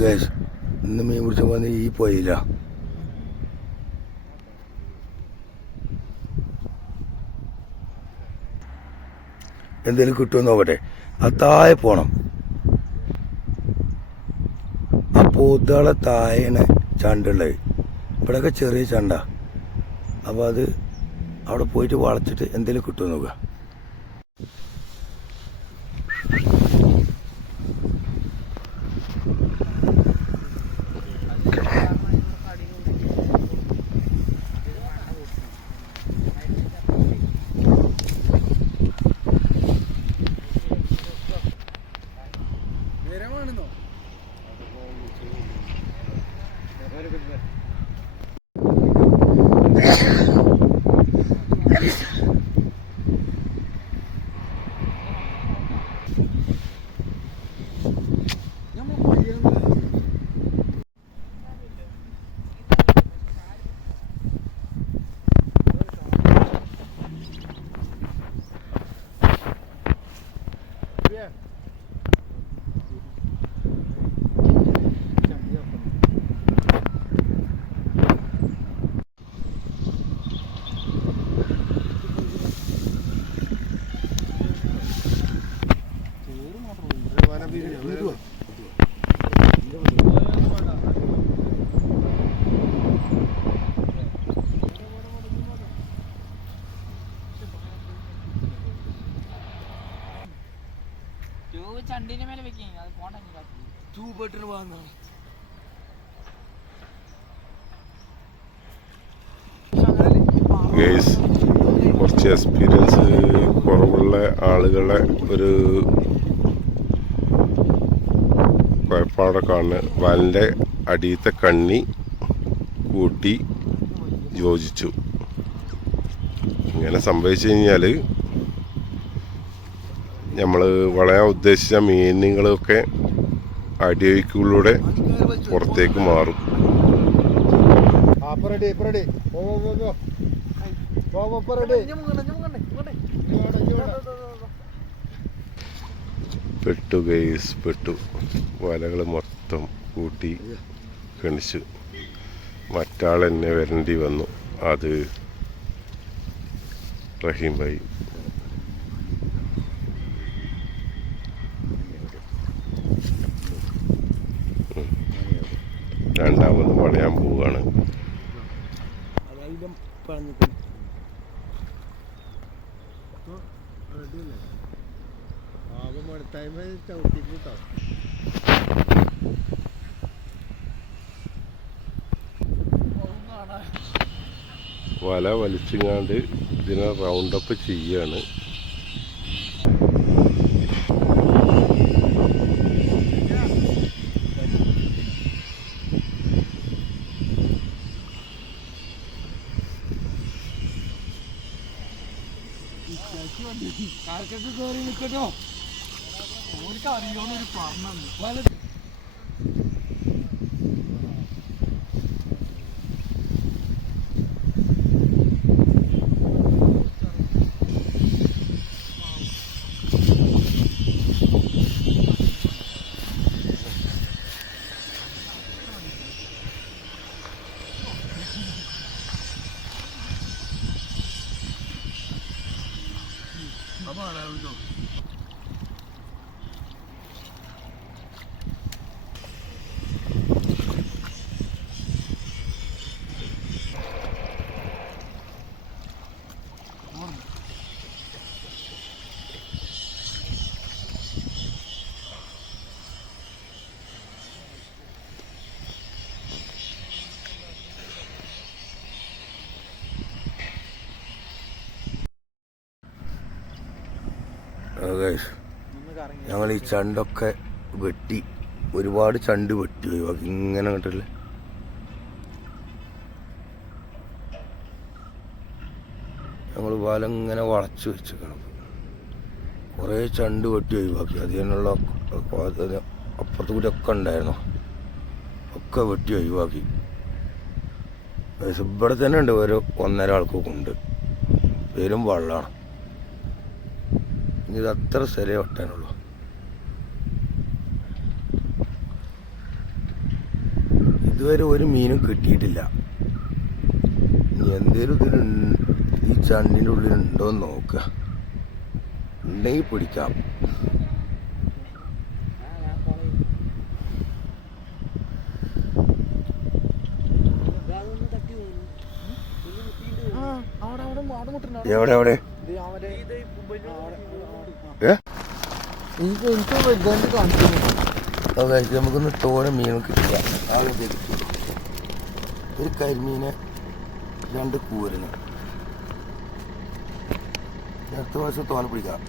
Guys ഇന്ന് മീൻ പിടിച്ച പോയി ഈ പോയില്ല. എന്തെങ്കിലും കിട്ടുമെന്ന് നോക്കട്ടെ. ആ താഴെ പോണം. ആ പോത്തുകളെ താഴെയാണ് ചണ്ടുള്ളത്. ഇവിടെയൊക്കെ ചെറിയ ചണ്ട. അപ്പോൾ അത് അവിടെ പോയിട്ട് വളച്ചിട്ട് എന്തെങ്കിലും കിട്ടുമെന്ന് നോക്കുക. ചണ്ടിന്റെ മേലെ വെക്കുക. അത് പോണ്ടെങ്കിൽ വാങ്ങ ഗൈസ്, കുറച്ച് എക്സ്പീരിയൻസ് കുറവുള്ള ആളുകളെ ഒരു കുഴപ്പമവിടെ കാണുന്നത്. വലൻ്റെ അടിയത്തെ കണ്ണി കൂട്ടി യോജിച്ചു. ഇങ്ങനെ സംഭവിച്ചു കഴിഞ്ഞാൽ നമ്മൾ വളയാൻ ഉദ്ദേശിച്ച മീനുകളൊക്കെ അടിയൊഴുക്കിലൂടെ പുറത്തേക്ക് മാറും. പെട്ടു ഗൈസ്, പെട്ടു. വലകൾ മൊത്തം കൂട്ടി കണിച്ചു. മറ്റാൾ എന്നെ വരേണ്ടി വന്നു. അത് റഹീം ഭായി. രണ്ടാമത് വളയാൻ പോവുകയാണ്. വല വലിച്ചിങ്ങാണ്ട് ഇതിനെ റൗണ്ടപ്പ് ചെയ്യാണ്. കാർക്കൊക്കെ കയറി നിൽക്കട്ടോ. ഓർക്ക് അറിയോന്നൊരു പറഞ്ഞു. ഞങ്ങൾ ഈ ചണ്ടൊക്കെ വെട്ടി, ഒരുപാട് ചണ്ട് വെട്ടി ഒഴിവാക്കി. ഇങ്ങനെ കേട്ടില്ലേ, ഞങ്ങൾ വല ഇങ്ങനെ വളച്ച് വെച്ചിരിക്കണം. കുറേ ചണ്ട് വെട്ടി ഒഴിവാക്കി. അതിനുള്ള അപ്പുറത്ത് കൂടി ഒക്കെ ഉണ്ടായിരുന്നു, ഒക്കെ വെട്ടി ഒഴിവാക്കി. ഇവിടെ തന്നെ ഉണ്ട് ഒരു 1.5 ആൾക്കൊക്കെ ഉണ്ട്. പേരും വെള്ളമാണ്. ഇനി ഇത് അത്ര സ്ഥലം വെട്ടാനുള്ളൂ. ഇതുവരെ ഒരു മീനും കിട്ടിയിട്ടില്ല. ഇനി എന്തേലും ഈ ചണ്ടിൻ്റെ ഉള്ളിൽ ഉണ്ടോന്ന് നോക്കുക. ഉണ്ടെങ്കിൽ പിടിക്കാം. എവിടെ എവിടെ നമുക്കൊന്ന് തോനെ മീൻ കിട്ടില്ല. ഒരു കരിമീന് 2 കൂരന് അടുത്ത പ്രാവശ്യം തോനെ പിടിക്കാം.